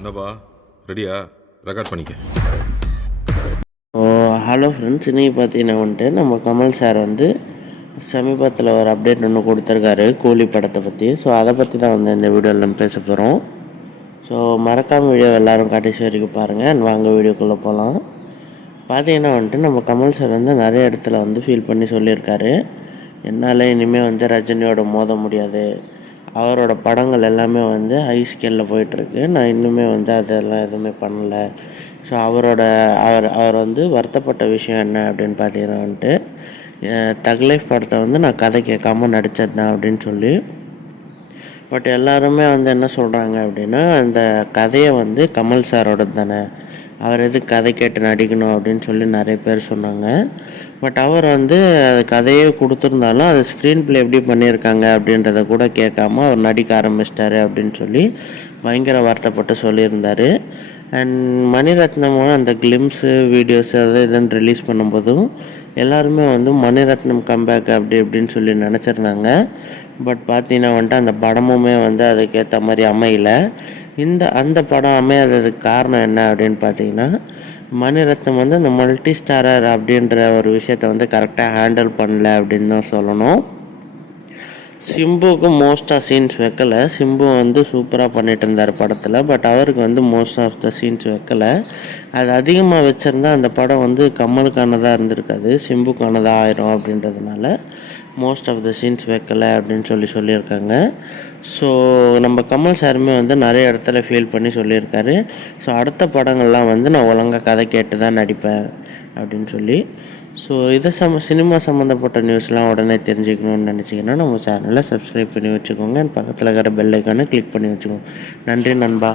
என்னப்பா ரெடியா? ரெக்கார்ட் பண்ணிக்க. ஓ ஹலோ ஃப்ரெண்ட்ஸ், இன்றைக்கி பார்த்தீங்கன்னா வந்துட்டு நம்ம கமல் சார் வந்து சமீபத்தில் ஒரு அப்டேட் ஒன்று கொடுத்துருக்காரு கூலி படத்தை பற்றி. ஸோ அதை பற்றி தான் வந்து இந்த வீடியோவில் நம்ம பேச போகிறோம். ஸோ மறக்காமல் வீடியோ எல்லோரும் கடைசி வரைக்கும் பாருங்கள். வாங்க வீடியோக்குள்ளே போகலாம். பார்த்தீங்கன்னா வந்துட்டு நம்ம கமல் சார் வந்து நிறைய இடத்துல வந்து ஃபீல் பண்ணி சொல்லியிருக்காரு. என்னால் இனிமேல் வந்து ரஜினியோட மோத முடியாது, அவரோட படங்கள் எல்லாமே வந்து ஹை ஸ்கேலில் போயிட்டுருக்கு, நான் இன்னுமே வந்து அதெல்லாம் எதுவுமே பண்ணலை. ஸோ அவர் அவர் வந்து வருத்தப்பட்ட விஷயம் என்ன அப்படின்னு பார்த்தீங்கன்னா வந்துட்டு, தக் லைஃப் படத்தை வந்து நான் கதை கேட்காம நடித்தது தான் அப்படின்னு சொல்லி. பட் எல்லாருமே வந்து என்ன சொல்கிறாங்க அப்படின்னா, அந்த கதையை வந்து கமல் சாரோடது தானே, அவர் எதுக்கு கதை கேட்டு நடிக்கணும் அப்படின்னு சொல்லி நிறைய பேர் சொன்னாங்க. பட் அவர் வந்து அது கதையே கொடுத்துருந்தாலும் அது ஸ்க்ரீன் ப்ளே எப்படி பண்ணியிருக்காங்க அப்படின்றத கூட கேட்காம அவர் நடிக்க ஆரம்பிச்சிட்டாரு அப்படின்னு சொல்லி பயங்கர வருத்தப்பட்டு சொல்லியிருந்தார். அண்ட் மணிரத்னமும் அந்த கிளிம்ஸு வீடியோஸு அது இதுன்னு ரிலீஸ் பண்ணும்போதும் எல்லாருமே வந்து மணிரத்னம் கம்பேக் அப்படி இப்படின்னு சொல்லி நினச்சிருந்தாங்க. பட் பார்த்தீங்கன்னா வந்துட்டு அந்த படமுமே வந்து அதுக்கேற்ற மாதிரி அமையலை. அந்த படம் அமையாததுக்கு காரணம் என்ன அப்படின்னு பார்த்தீங்கன்னா, மணிரத்னம் வந்து அந்த மல்டி ஸ்டாரர் அப்படின்ற ஒரு விஷயத்த வந்து கரெக்டாக ஹேண்டில் பண்ணல அப்படின்னு தான் சொல்லணும். சிம்புவுக்கு மோஸ்ட்டாக சீன்ஸ் வைக்கலை. சிம்பு வந்து சூப்பராக பண்ணிட்டு இருந்தார் படத்தில். பட் அவருக்கு வந்து மோஸ்ட் ஆஃப் த சீன்ஸ் வைக்கலை. அது அதிகமாக வச்சுருந்தா அந்த படம் வந்து கமலுக்கானதாக இருந்திருக்காது, சிம்புக்கானதாக ஆயிரும் அப்படின்றதுனால மோஸ்ட் ஆஃப் த சீன்ஸ் வைக்கலை அப்படின்னு சொல்லியிருக்காங்க. ஸோ நம்ம கமல் சாருமே வந்து நிறைய இடத்துல ஃபீல் பண்ணி சொல்லியிருக்காரு. ஸோ அடுத்த படங்கள்லாம் வந்து நான் ஒழுங்காக கதை கேட்டு தான் நடிப்பேன் அப்படின்னு சொல்லி. ஸோ இதை சினிமா சம்மந்தப்பட்ட நியூஸ்லாம் உடனே தெரிஞ்சுக்கணுன்னு நினச்சிங்கன்னா நம்ம சேனலை சப்ஸ்கிரைப் பண்ணி வச்சுக்கோங்க. பக்கத்தில் இருக்கிற பெல் ஐக்கானை கிளிக் பண்ணி வச்சுக்கோங்க. நன்றி நண்பா.